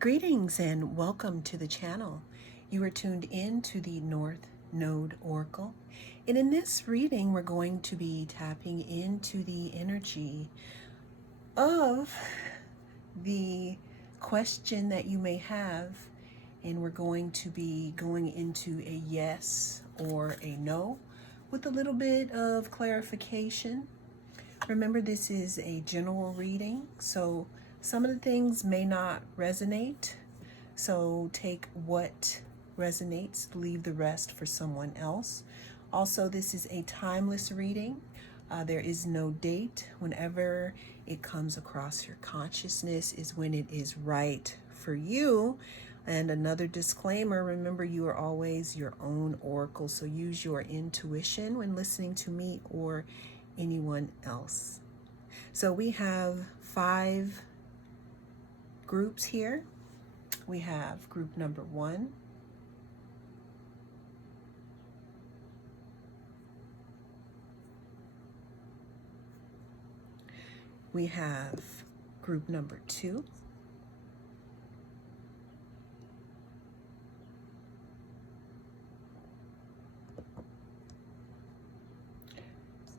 Greetings and welcome to the channel. You are tuned in to the North Node Oracle. And in this reading, we're going to be tapping into the energy of the question that you may have. And we're going to be going into a yes or a no with a little bit of clarification. Remember, this is a general reading, so some of the things may not resonate. So take what resonates, leave the rest for someone else. Also, this is a timeless reading. There is no date. Whenever it comes across your consciousness is when it is right for you. And another disclaimer, remember, you are always your own oracle, so use your intuition when listening to me or anyone else. So we have 5 groups here. We have group number 1, we have group number 2,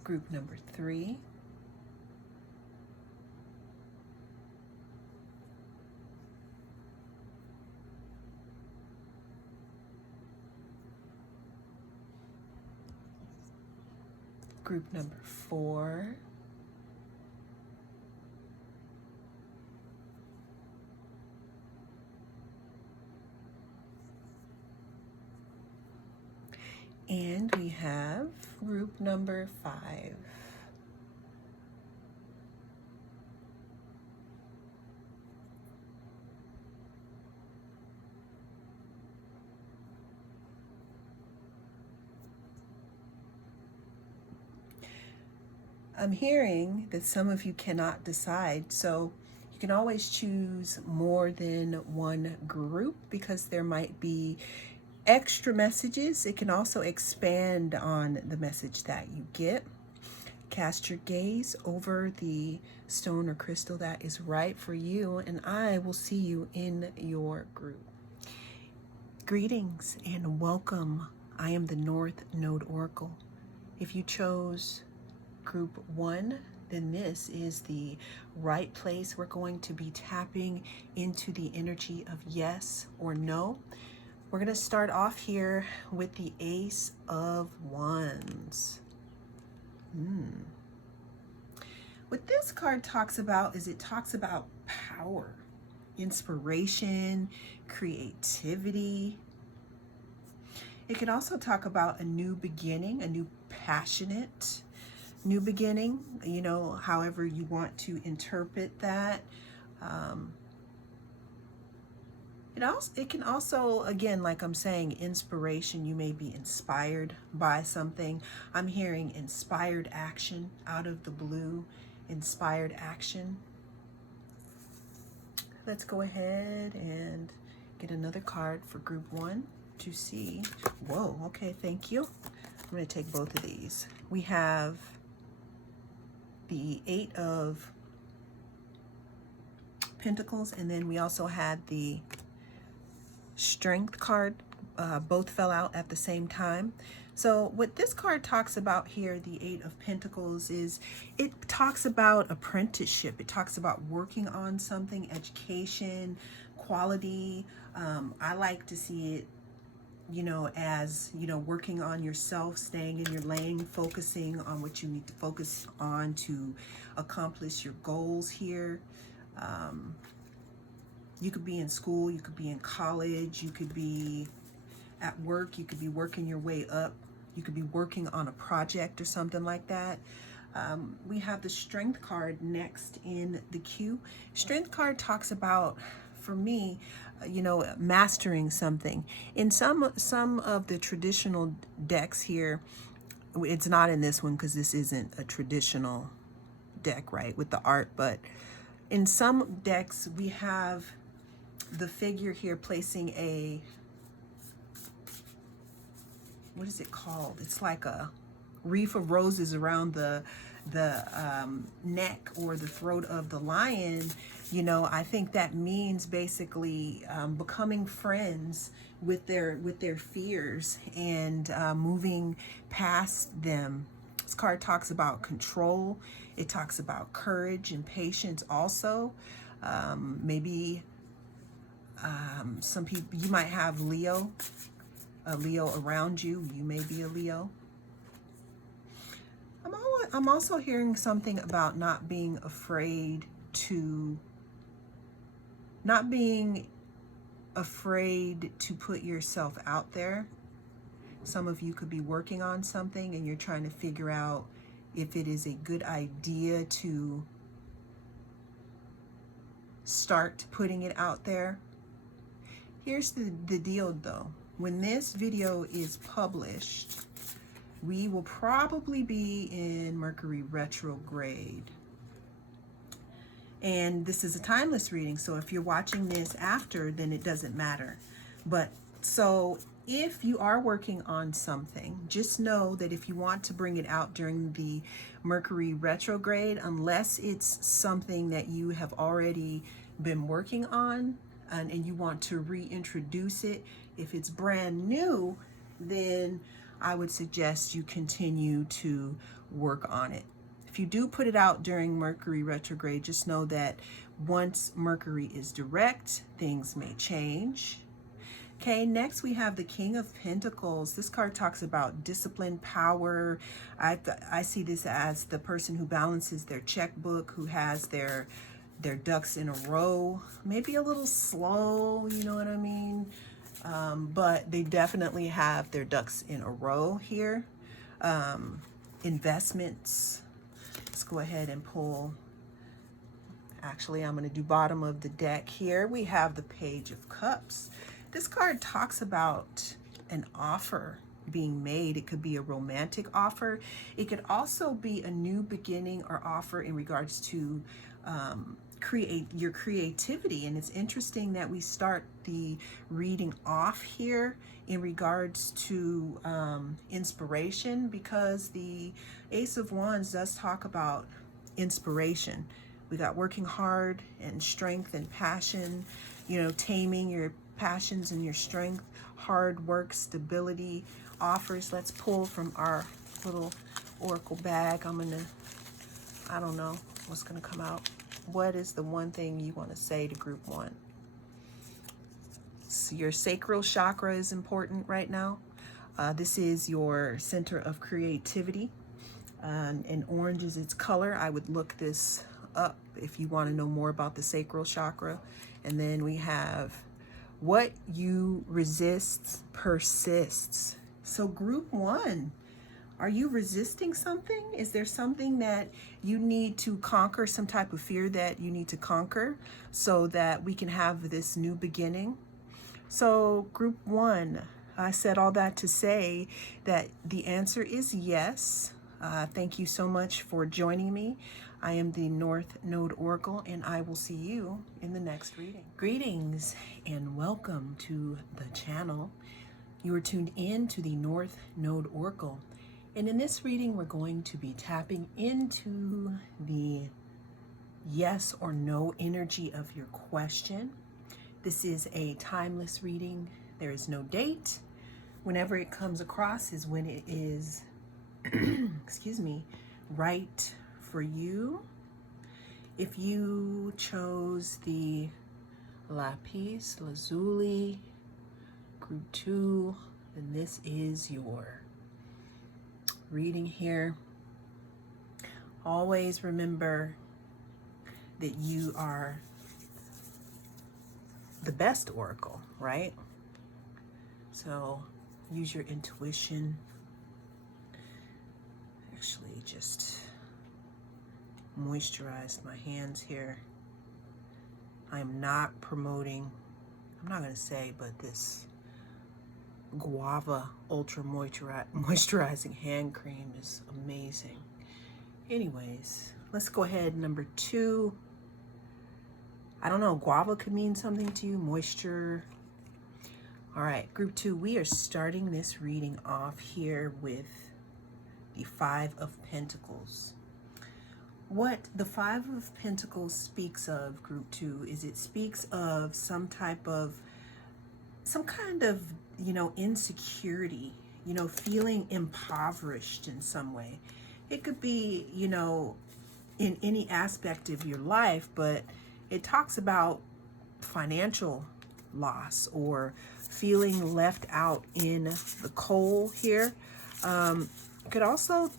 group number 3, group number 4, and we have group number 5. I'm hearing that some of you cannot decide, so you can always choose more than one group because there might be extra messages. It can also expand on the message that you get. Cast your gaze over the stone or crystal that is right for you, and I will see you in your group. Greetings and welcome. I am the North Node Oracle. If you chose group 1, then this is the right place. We're going to be tapping into the energy of yes or no. We're going to start off here with the Ace of Wands. What this card talks about is it talks about power, inspiration, creativity. It can also talk about a new beginning, a new passionate new beginning, however you want to interpret that. It can also, again, like I'm saying, inspiration. You may be inspired by something. I'm hearing inspired action out of the blue, inspired action. Let's go ahead and get another card for group 1 to see. Whoa, okay, thank you. I'm going to take both of these. We have the 8 of Pentacles, and then we also had the Strength card. Both fell out at the same time. So what this card talks about here, the 8 of Pentacles, is it talks about apprenticeship. It talks about working on something, education, quality. I like to see it, as, working on yourself, staying in your lane, focusing on what you need to focus on to accomplish your goals here. You could be in school, you could be in college, you could be at work, you could be working your way up, you could be working on a project or something like that. We have the Strength card next in the queue. Strength card talks about, for me, mastering something. In some of the traditional decks here, it's not in this one because this isn't a traditional deck, right, with the art, but in some decks we have the figure here placing a, what is it called? It's like a wreath of roses around the neck or the throat of the lion, You know, I think that means basically becoming friends with their fears and moving past them. This card talks about control. It talks about courage and patience also. Maybe some people, you might have a Leo around you. You may be a Leo. I'm also hearing something about not being afraid to put yourself out there. Some of you could be working on something and you're trying to figure out if it is a good idea to start putting it out there. Here's the deal though. When this video is published, we will probably be in Mercury retrograde. And this is a timeless reading, so if you're watching this after, then it doesn't matter. But so if you are working on something, just know that if you want to bring it out during the Mercury retrograde, unless it's something that you have already been working on and you want to reintroduce it, if it's brand new, then I would suggest you continue to work on it. If you do put it out during Mercury retrograde, just know that once Mercury is direct, things may change. Okay, next we have the King of Pentacles. This card talks about discipline, power. I see this as the person who balances their checkbook, who has their ducks in a row. Maybe a little slow, you know what I mean? But they definitely have their ducks in a row here. Investments. Let's go ahead and pull. Actually, I'm going to do bottom of the deck here. We have the Page of Cups. This card talks about an offer being made. It could be a romantic offer. It could also be a new beginning or offer in regards to create your creativity. And it's interesting that we start the reading off here in regards to inspiration, because the Ace of Wands does talk about inspiration. We got working hard and strength and passion, you know, taming your passions and your strength, hard work, stability, offers. Let's pull from our little oracle bag. I don't know what's gonna come out. What is the one thing you want to say to group one? So your sacral chakra is important right now. This is your center of creativity. And orange is its color. I would look this up if you want to know more about the sacral chakra. And then we have what you resist persists. So group one, are you resisting something? Is there something that you need to conquer, some type of fear that you need to conquer so that we can have this new beginning? So group one, I said all that to say that the answer is yes. Thank you so much for joining me. I am the North Node Oracle, and I will see you in the next reading. Greetings and welcome to the channel. You are tuned in to the North Node Oracle. And in this reading, we're going to be tapping into the yes or no energy of your question. This is a timeless reading. There is no date. Whenever it comes across is when it is, excuse me, right for you. If you chose the Lapis Lazuli Group 2, then this is your reading here. Always remember that you are the best oracle, right? So use your intuition. Actually, just moisturize my hands here. I'm not promoting, I'm not going to say, but this guava ultra moisturizing hand cream is amazing. Anyways, let's go ahead. Number 2. I don't know, guava could mean something to you, moisture. All right, group 2, we are starting this reading off here with the 5 of Pentacles. What the Five of Pentacles speaks of, group 2, is it speaks of some kind of, insecurity, feeling impoverished in some way. It could be, in any aspect of your life, but it talks about financial loss or feeling left out in the cold here. It could also,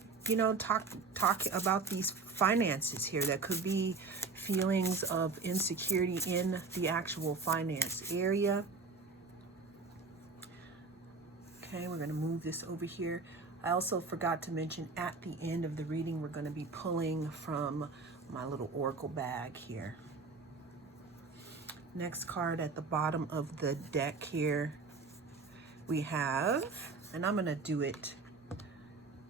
talk about these finances here. That could be feelings of insecurity in the actual finance area. Okay, we're going to move this over here. I also forgot to mention at the end of the reading, we're going to be pulling from my little oracle bag here. Next card at the bottom of the deck here, we have, and I'm going to do it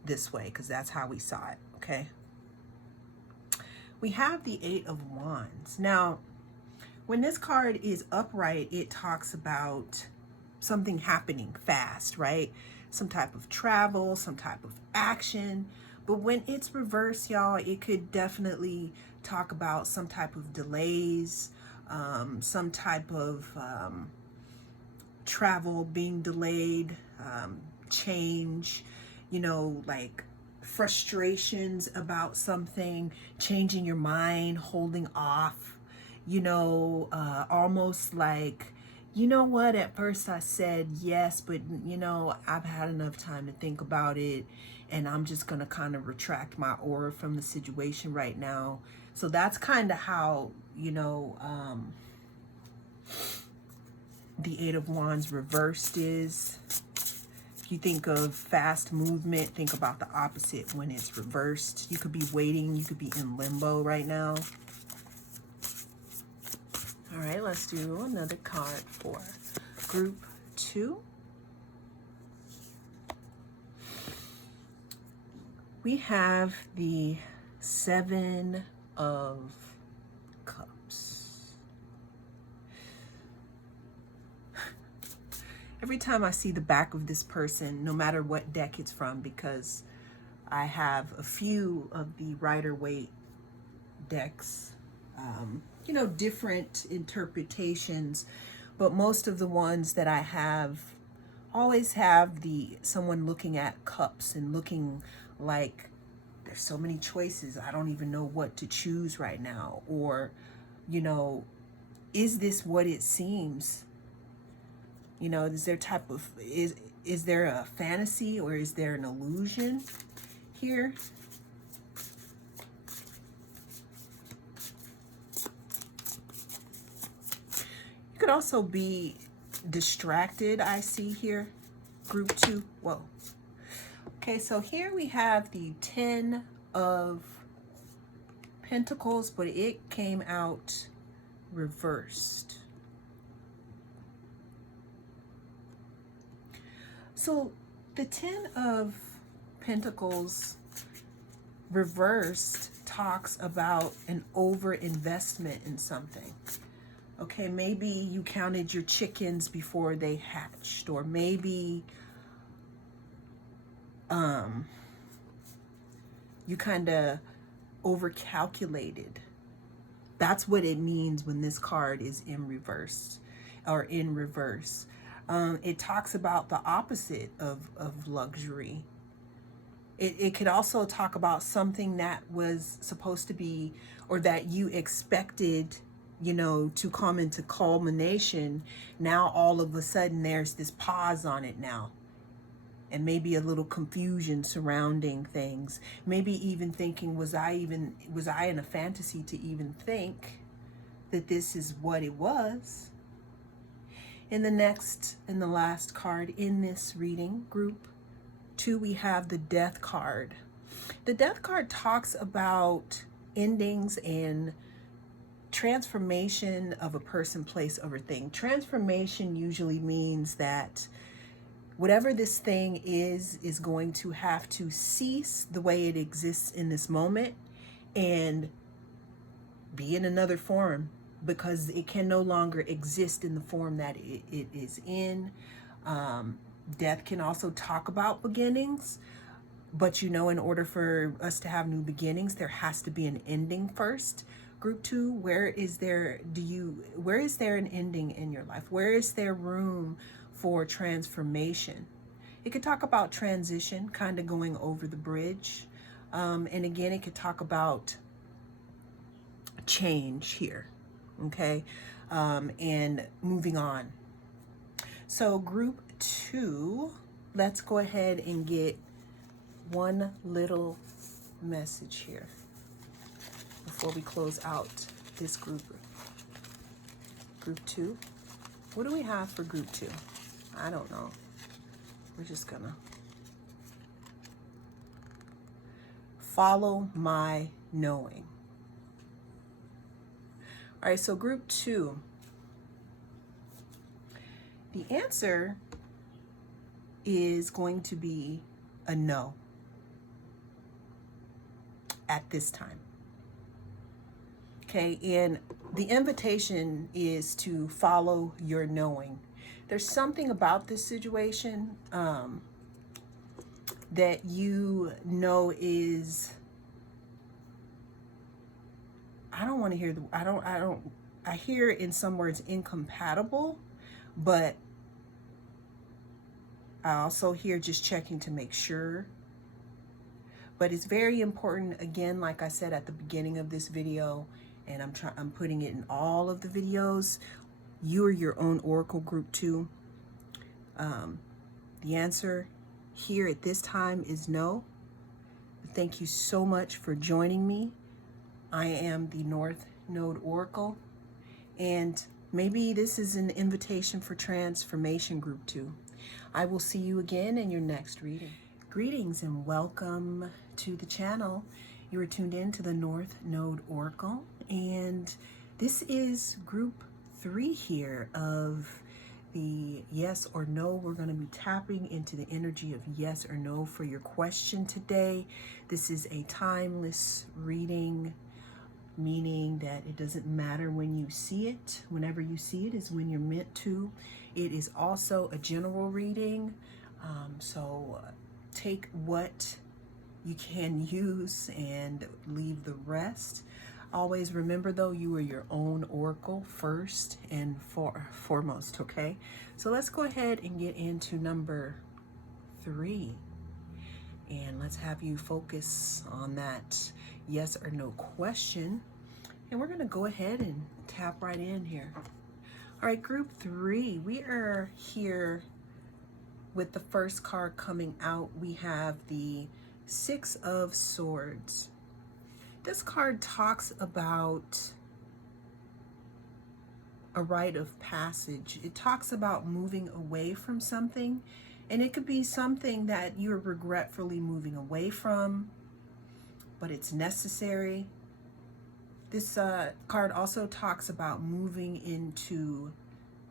this way because that's how we saw it, okay? We have the Eight of Wands. Now, when this card is upright, it talks about something happening fast, right? Some type of travel, some type of action. But when it's reversed, y'all, it could definitely talk about some type of delays, some type of travel being delayed, change, like frustrations about something, changing your mind, holding off, almost like, what, at first I said yes, but I've had enough time to think about it, and I'm just gonna kind of retract my aura from the situation right now. So that's kind of how, the Eight of Wands reversed is. If you think of fast movement, think about the opposite when it's reversed. You could be waiting, you could be in limbo right now. All right, let's do another card for group 2. We have the Seven of Cups. Every time I see the back of this person, no matter what deck it's from, because I have a few of the Rider-Waite decks, different interpretations, but most of the ones that I have always have someone looking at cups and looking like there's so many choices, I don't even know what to choose right now, or is this what it seems? Is there is there a fantasy, or is there an illusion here? You could also be distracted, I see here, group 2. Whoa. Okay, so here we have the 10 of Pentacles, but it came out reversed. So the 10 of Pentacles reversed talks about an overinvestment in something. Okay, maybe you counted your chickens before they hatched, or maybe you kind of overcalculated. That's what it means when this card is in reverse, or in reverse. It talks about the opposite of luxury. It could also talk about something that was supposed to be, or that you expected, to come into culmination. Now all of a sudden there's this pause on it now. And maybe a little confusion surrounding things. Maybe even thinking, was I in a fantasy to even think that this is what it was? In the next and the last card in this reading, group 2, we have the Death card. The Death card talks about endings and transformation of a person, place, or thing. Transformation usually means that whatever this thing is going to have to cease the way it exists in this moment and be in another form, because it can no longer exist in the form that it is in. Death can also talk about beginnings. But you know, in order for us to have new beginnings, there has to be an ending first. Group 2, where is there an ending in your life? Where is there room for transformation? It could talk about transition, kind of going over the bridge. And again, it could talk about change here, okay? And moving on. So group 2, let's go ahead and get one little message here before we close out this group. Group 2. What do we have for group 2? I don't know. We're just gonna follow my knowing. All right, so group 2. The answer is going to be a no at this time. Okay, and the invitation is to follow your knowing. There's something about this situation that you know is, I don't want to hear I hear in some words incompatible, but I also hear just checking to make sure. But it's very important, again, like I said at the beginning of this video, and I'm putting it in all of the videos. You are your own oracle, group 2. The answer here at this time is no. Thank you so much for joining me. I am the North Node Oracle, and maybe this is an invitation for transformation, group 2. I will see you again in your next reading. Greetings and welcome to the channel. You are tuned in to the North Node Oracle, and this is group 3 here of the yes or no. We're going to be tapping into the energy of yes or no for your question today. This is a timeless reading, meaning that it doesn't matter when you see it. Whenever you see it is when you're meant to. It is also a general reading, so take what you can use and leave the rest. Always remember, though, you are your own oracle first and foremost, okay? So let's go ahead and get into number 3. And let's have you focus on that yes or no question. And we're going to go ahead and tap right in here. All right, group 3, we are here with the first card coming out. We have the 6 of Swords. This card talks about a rite of passage. It talks about moving away from something, and it could be something that you're regretfully moving away from, but it's necessary. This card also talks about moving into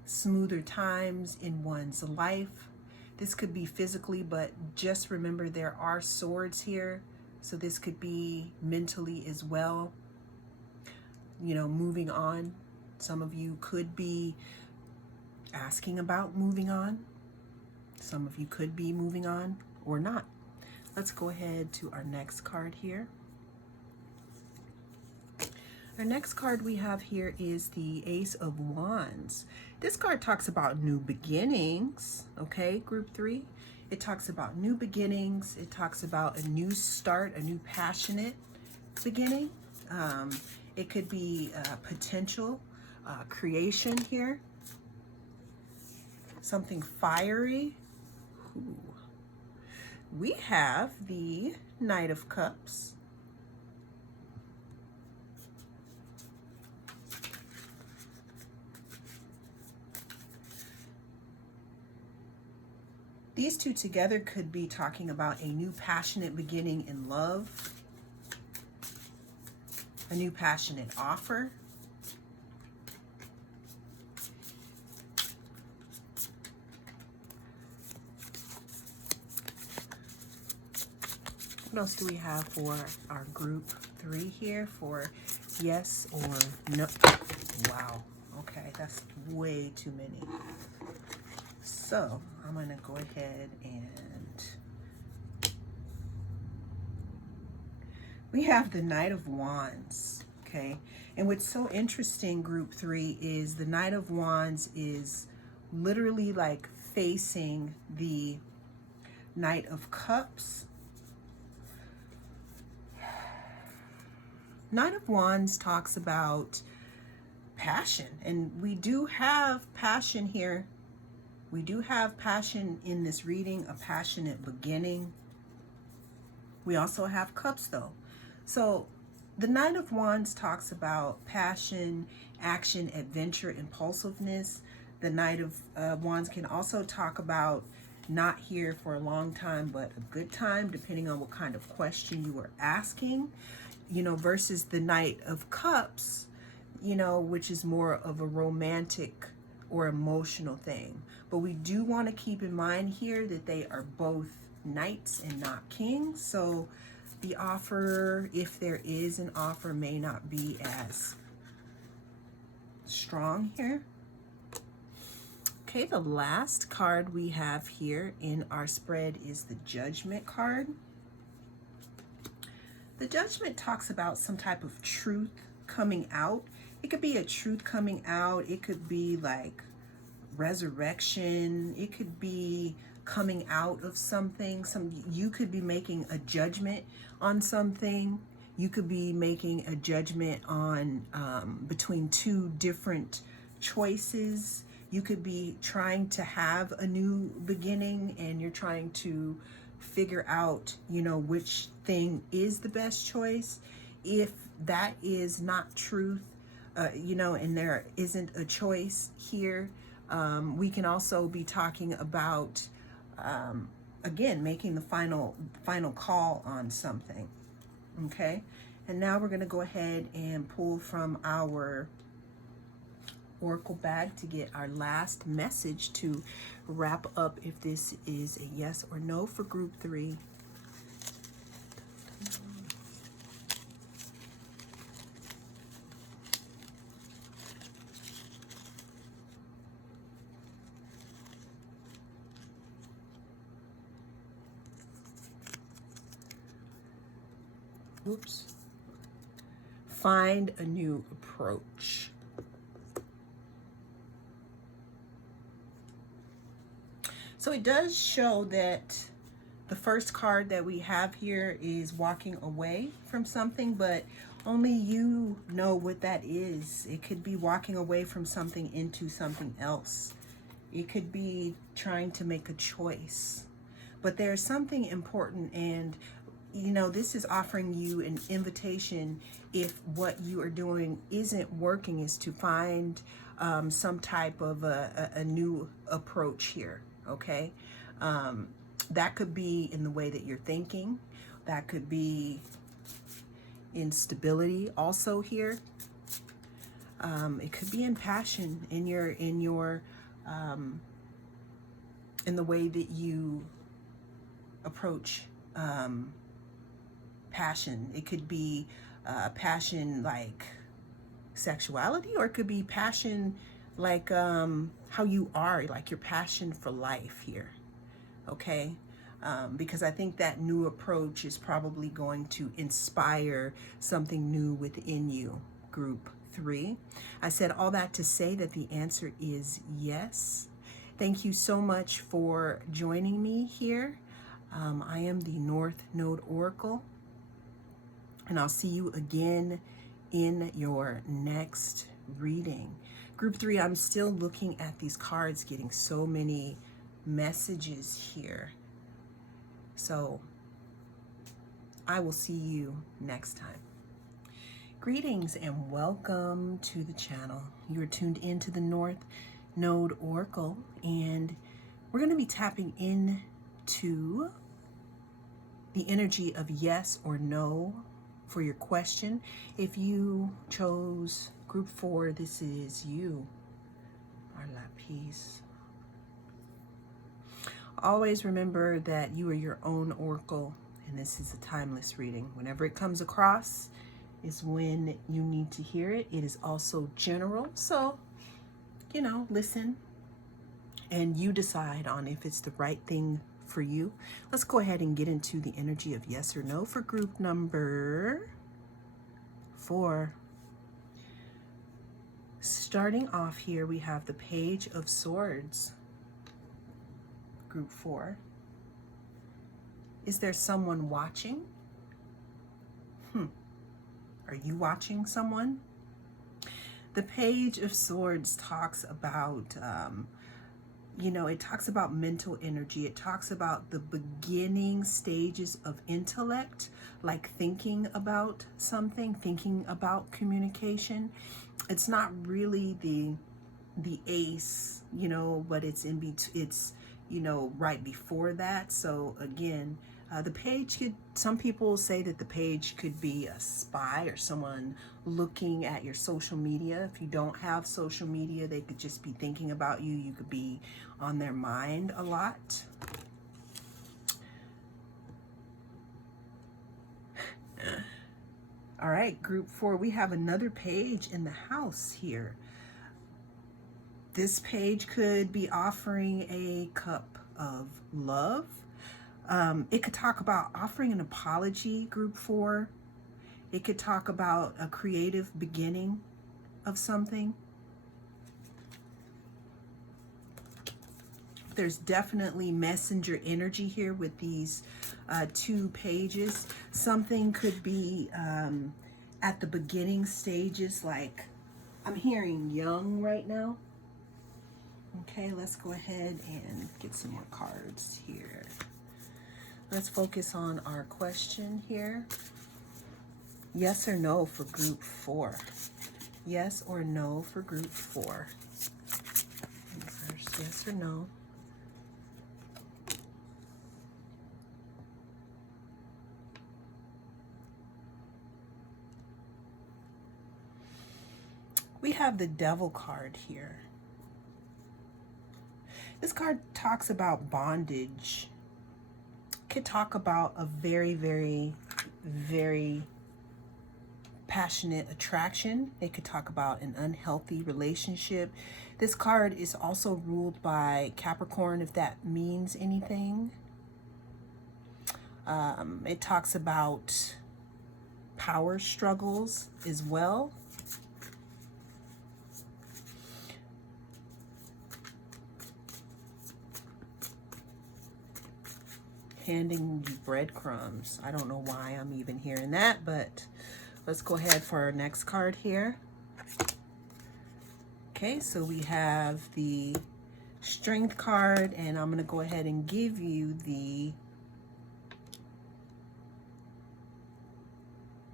smoother times in one's life. This could be physically, but just remember there are swords here. So this could be mentally as well. You know, moving on. Some of you could be asking about moving on. Some of you could be moving on or not. Let's go ahead to our next card here. Our next card we have here is the Ace of Wands. This card talks about new beginnings, okay, group 3. It talks about new beginnings. It talks about a new start, a new passionate beginning. It could be potential creation here. Something fiery. Ooh. We have the Knight of Cups. These two together could be talking about a new passionate beginning in love, a new passionate offer, what else do we have for our group 3 here for yes or no? Wow, okay, that's way too many. So I'm going to go ahead and We have the Knight of Wands, okay? And what's so interesting, group 3, is the Knight of Wands is literally like facing the Knight of Cups. Knight of Wands talks about passion, and we do have passion here. We do have passion in this reading, a passionate beginning. We also have Cups though. So the Knight of Wands talks about passion, action, adventure, impulsiveness. The Knight of Wands can also talk about not here for a long time, but a good time, depending on what kind of question you are asking, you know, versus the Knight of Cups, you know, which is more of a romantic or emotional thing. But we do want to keep in mind here that they are both knights and not kings. So the offer, if there is an offer, may not be as strong here. Okay, the last card we have here in our spread is the Judgment card. The Judgment talks about some type of truth coming out. It could be a truth coming out. It could be like resurrection. It could be coming out of something. You could be making a judgment on something. You could be making a judgment on between two different choices. You could be trying to have a new beginning, and you're trying to figure out, you know, which thing is the best choice. If that is not truth, you know, and there isn't a choice here, we can also be talking about, again, making the final call on something. Okay, and now we're going to go ahead and pull from our oracle bag to get our last message to wrap up if this is a yes or no for group 3. Oops. Find a new approach. So it does show that the first card that we have here is walking away from something, but only you know what that is. It could be walking away from something into something else. It could be trying to make a choice. But there's something important, and you know, this is offering you an invitation. If what you are doing isn't working, is to find some type of a new approach here. Okay, that could be in the way that you're thinking. That could be instability also here. It could be in passion, in the way that you approach passion. It could be passion like sexuality, or it could be passion like how you are, like your passion for life here. Okay, because I think that new approach is probably going to inspire something new within you, group 3. I said all that to say that the answer is yes. Thank you so much for joining me here. I am the North Node Oracle, and I'll see you again in your next reading. Group 3, I'm still looking at these cards, getting so many messages here. So I will see you next time. Greetings and welcome to the channel. You're tuned into the North Node Oracle, and we're going to be tapping into the energy of yes or no for your question. If you chose group 4, this is you. Our lapis. Always remember that you are your own oracle, and this is a timeless reading. Whenever it comes across is when you need to hear it. It is also general, so, you know, listen and you decide on if it's the right thing for you. Let's go ahead and get into the energy of yes or no for group number 4. Starting off here, we have the Page of Swords, group 4. Is there someone watching? Are you watching someone? The Page of Swords talks about, it talks about mental energy. It talks about the beginning stages of intellect, like thinking about something, thinking about communication. It's not really the ace, but it's in between. It's right before that. So again, the page could, some people say that the page could be a spy or someone looking at your social media. If you don't have social media, they could just be thinking about you. You could be on their mind a lot. All right, group 4, we have another page in the house here. This page could be offering a cup of love. It could talk about offering an apology, group 4. It could talk about a creative beginning of something. There's definitely messenger energy here with these 2 pages. Something could be at the beginning stages, like I'm hearing young right now. Okay, let's go ahead and get some more cards here. Let's focus on our question here. Yes or no for group 4? Yes or no for group 4? First, yes or no. We have the Devil card here. This card talks about bondage. It could talk about a very, very, very passionate attraction. It could talk about an unhealthy relationship. This card is also ruled by Capricorn, if that means anything. It talks about power struggles as well. Handing you breadcrumbs. I don't know why I'm even hearing that, but let's go ahead for our next card here. Okay, so we have the Strength card, and I'm going to go ahead and give you the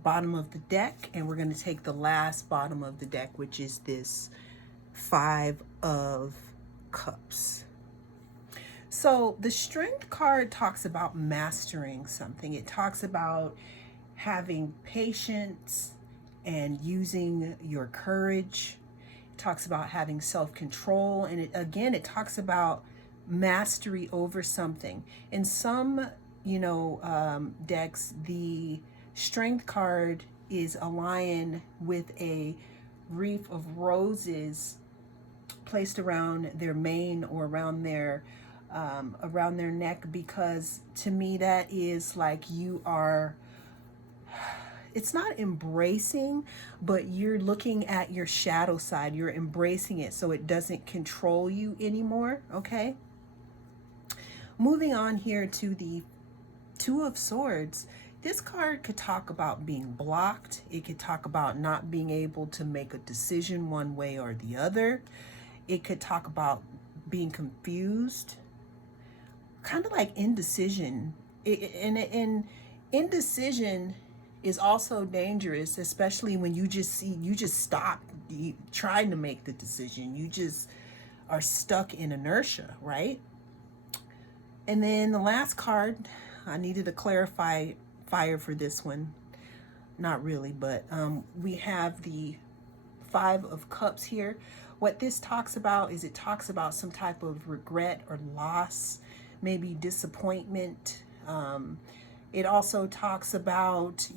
bottom of the deck, and we're going to take the last bottom of the deck, which is this 5 of Cups. So the Strength card talks about mastering something. It talks about having patience and using your courage. It talks about having self-control. And it talks about mastery over something. In some, decks, the Strength card is a lion with a wreath of roses placed around their mane or around their neck, because to me that is like you are, it's not embracing, but you're looking at your shadow side. You're embracing it so it doesn't control you anymore. Okay, moving on here to the 2 of Swords. This card could talk about being blocked. It could talk about not being able to make a decision one way or the other. It could talk about being confused, kind of like indecision. And indecision is also dangerous, especially when you just stop trying to make the decision. You just are stuck in inertia, right? And then the last card, I needed to clarify fire for this one. Not really, but we have the 5 of Cups here. What this talks about is it talks about some type of regret or loss, maybe disappointment. It also talks about,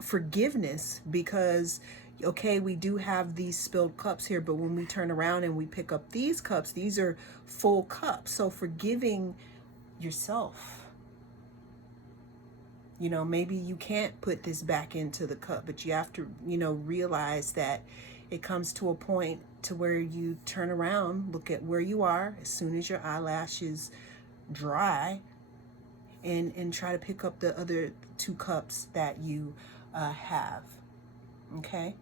forgiveness, because, okay, we do have these spilled cups here, but when we turn around and we pick up these cups, these are full cups. So forgiving yourself. You know, maybe you can't put this back into the cup, but you have to, you know, realize that it comes to a point to where you turn around, look at where you are as soon as your eyelashes dry, and try to pick up the other 2 cups that you have. Okay?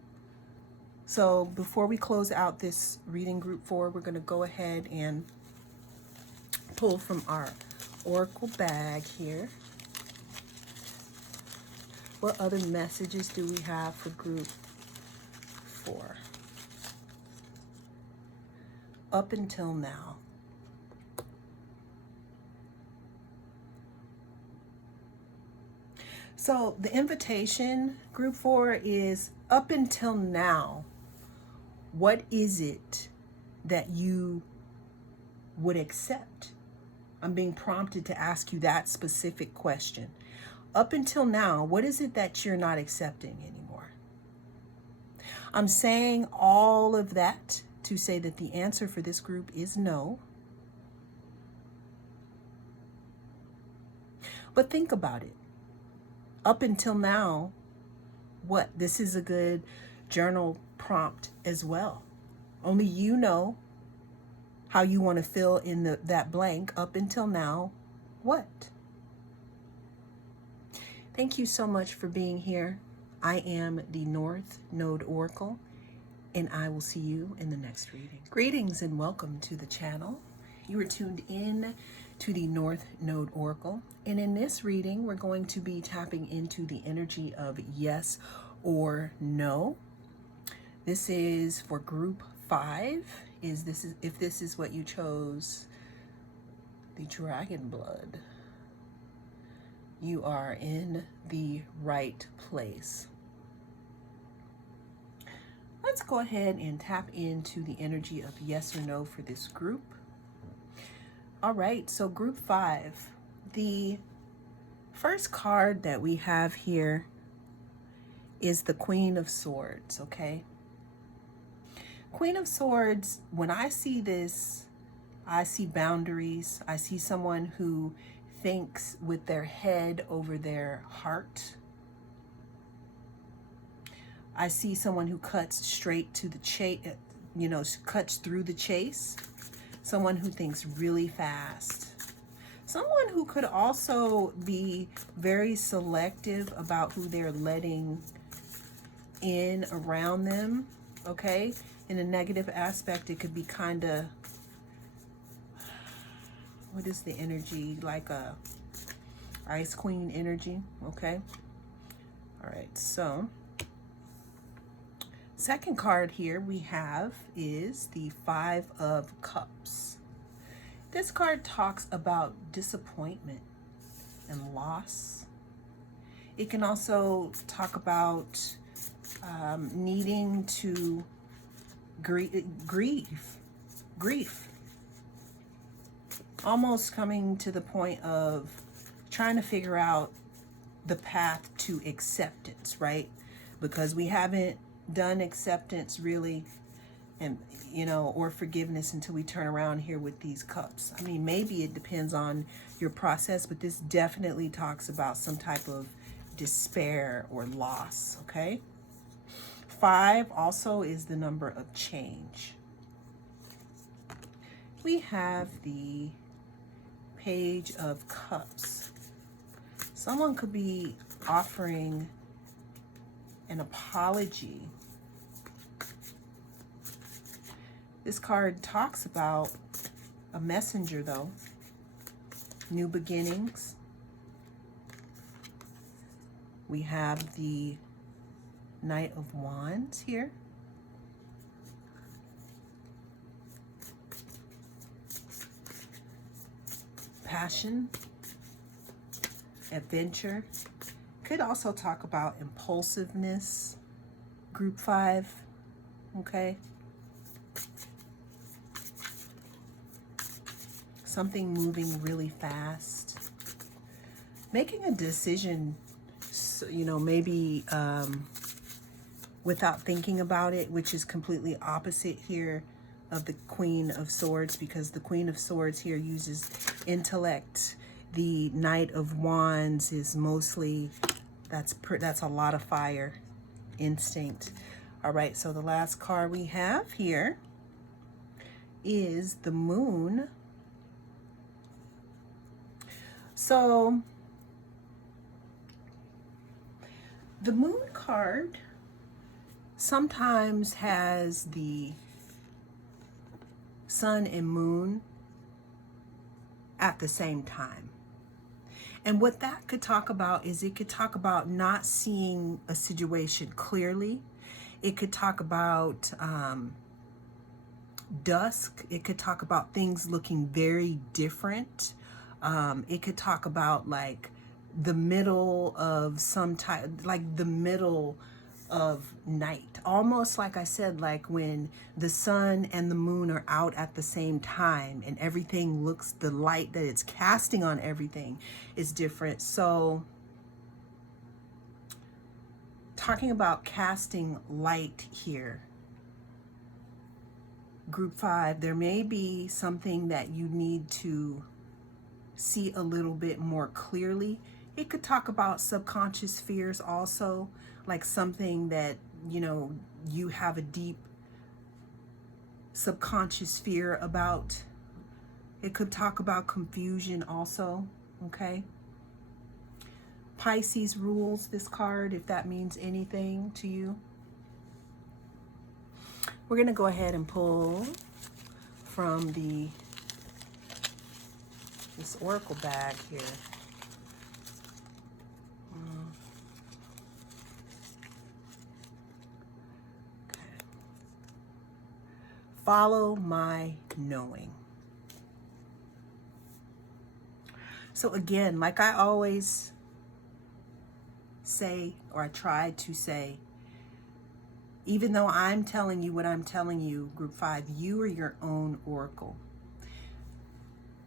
So before we close out this reading group 4, we're going to go ahead and pull from our oracle bag here. What other messages do we have for group 4? Up until now. So the invitation, group 4, is up until now. What is it that you would accept? I'm being prompted to ask you that specific question. Up until now, what is it that you're not accepting anymore? I'm saying all of that to say that the answer for this group is no. But think about it. Up until now, what? This is a good journal prompt as well. Only you know how you want to fill in that blank. Up until now, what? Thank you so much for being here. I am the North Node Oracle, and I will see you in the next reading. Greetings and welcome to the channel. You are tuned in to the North Node Oracle, and in this reading, we're going to be tapping into the energy of yes or no. This is for group 5. If this is what you chose, the dragon blood, you are in the right place. Let's go ahead and tap into the energy of yes or no for this group. All right, so group 5, the first card that we have here is the Queen of Swords, okay? Queen of Swords, when I see this, I see boundaries. I see someone who thinks with their head over their heart. I see someone who cuts straight to the chase, cuts through the chase. Someone who thinks really fast. Someone who could also be very selective about who they're letting in around them, okay? In a negative aspect, it could be kind of, what is the energy? Like a Ice Queen energy, okay? All right, so second card here we have is the 5 of Cups. This card talks about disappointment and loss. It can also talk about needing to grief, almost coming to the point of trying to figure out the path to acceptance, right? Because we haven't done acceptance really, and or forgiveness until we turn around here with these cups. I mean, maybe it depends on your process, but this definitely talks about some type of despair or loss, okay? 5 also is the number of change. We have the Page of Cups. Someone could be offering an apology. This card talks about a messenger, though. New beginnings. We have the Knight of Wands here. Passion. Adventure. Could also talk about impulsiveness. Group 5. Okay. Something moving really fast. Making a decision, maybe without thinking about it, which is completely opposite here of the Queen of Swords, because the Queen of Swords here uses intellect The Knight of Wands is mostly, that's a lot of fire, instinct. All right, so the last card we have here is the Moon. So the Moon card sometimes has the Sun and Moon at the same time. And what that could talk about is it could talk about not seeing a situation clearly. It could talk about dusk. It could talk about things looking very different. It could talk about like the middle of some type, like the middle of night, almost like I said, like when the sun and the moon are out at the same time and everything looks, the light that it's casting on everything is different. So talking about casting light here, group 5, there may be something that you need to see a little bit more clearly. It could talk about subconscious fears also, like something that, you know, you have a deep subconscious fear about. It could talk about confusion also, okay? Pisces rules, this card, if that means anything to you. We're going to go ahead and pull from this oracle bag here. Follow my knowing. So again, like I always say, or I try to say, even though I'm telling you what I'm telling you, group 5, you are your own oracle.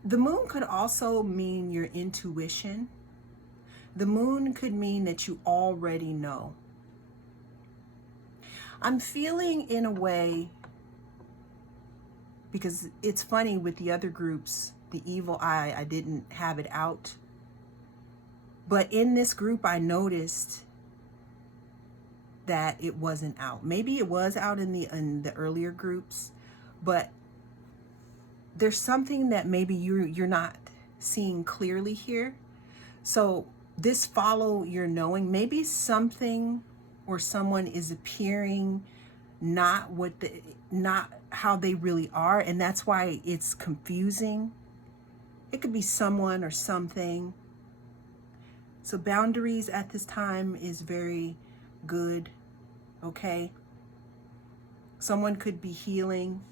The moon could also mean your intuition. The moon could mean that you already know. I'm feeling in a way, because it's funny with the other groups, the evil eye, I didn't have it out. But in this group, I noticed that it wasn't out. Maybe it was out in the earlier groups, but there's something that maybe you're not seeing clearly here. So this follow your knowing, maybe something or someone is appearing not how they really are, and that's why it's confusing. It could be someone or something. So boundaries at this time is very good, okay? Someone could be healing.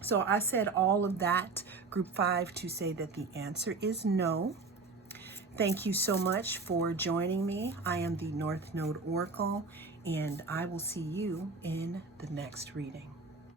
So I said all of that, group 5, to say that the answer is no. Thank you so much for joining me. I am the North Node Oracle, and I will see you in the next reading.